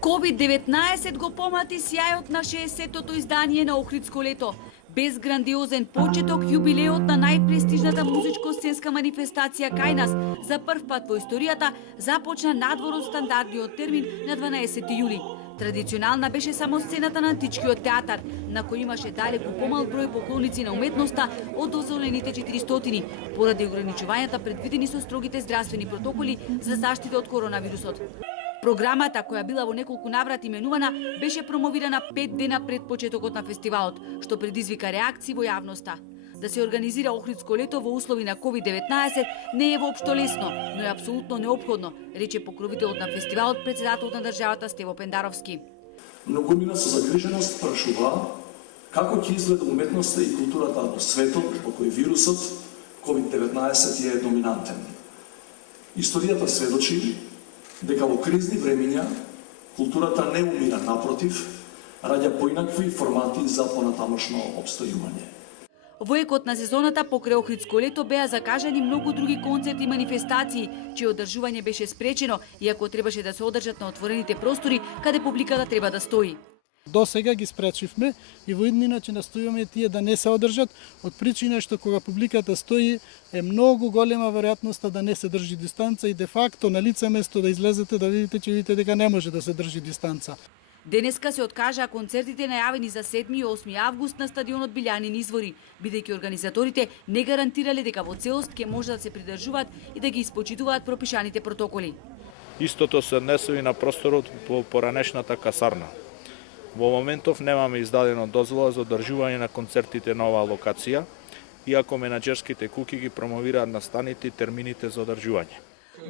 COVID-19 го помлати сјајот на 60-тото издание на Охридско лето. Без грандиозен почеток, јубилеот на најпрестижната музичко-сценска манифестација кај нас за прв пат во историјата започна надвор од стандардниот термин на 12 јули. Традиционална беше само сцената на античкиот театар, на кој имаше далеку помал број поклоници на уметноста од дозволените 400, поради ограничувањата предвидени со строгите здравствени протоколи за заштита од коронавирусот. Програмата, која била во неколку наврати именувана, беше промовирана 5 дена пред почетокот на фестивалот, што предизвика реакции во јавноста. Да се организира Охридско лето во услови на COVID-19 не е воопшто лесно, но е апсолутно неопходно, рече покровителот на фестивалот, председателот на државата Стево Пендаровски. Многумина со загриженост прашуваа како ќе изгледа уметноста и културата во светот во кој вирусот COVID-19 е доминантен. Историјата сведочи дека во кризни времиња културата не умира, напротив, раѓа поинакви формати за понатамошно обстојување. Во екот на сезоната покрај Охридско лето беа закажани многу други концерти и манифестации, чие одржување беше спречено, иако требаше да се одржат на отворените простори каде публиката треба да стои. До сега ги спречивме и во иднина ќе настојуваме тие да не се одржат, од причина што кога публиката стои е многу голема веројатноста да не се држи дистанца и де факто на лице место да излезете да видите, ќе видите дека не може да се држи дистанца. Денеска се откажаа концертите најавени за 7 и 8 август на стадионот Билјанин извори, бидејќи организаторите не гарантирале дека во целост ќе може да се придржуваат и да ги испочитуваат пропишаните протоколи. Истото се однесува и на просторот по поранешната касарна. Во моментов немаме издадено дозвола за одржување на концертите на оваа локација, иако менаџерските куки ги промовираат настаните и термините за одржување.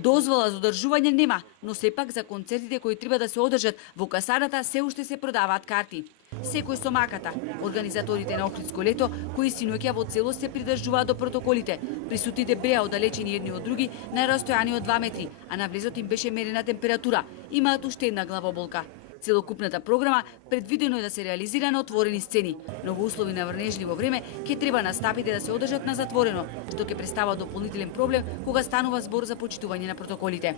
Дозвола за одржување нема, но сепак за концертите кои треба да се одржат во касарната се уште се продаваат карти. Секој со маката, организаторите на Охридско лето, кои синоќа во целост се придржуваат до протоколите. Присутните беа оддалечени едни од други на растојание од 2 метри, а на влезот им беше мерена температура. Имаат уште една главоболка. Целокупната програма предвидено е да се реализира на отворени сцени, но во услови на врнежливо време ќе треба настапите да се одржат на затворено, што ќе представува дополнителен проблем кога станува збор за почитување на протоколите.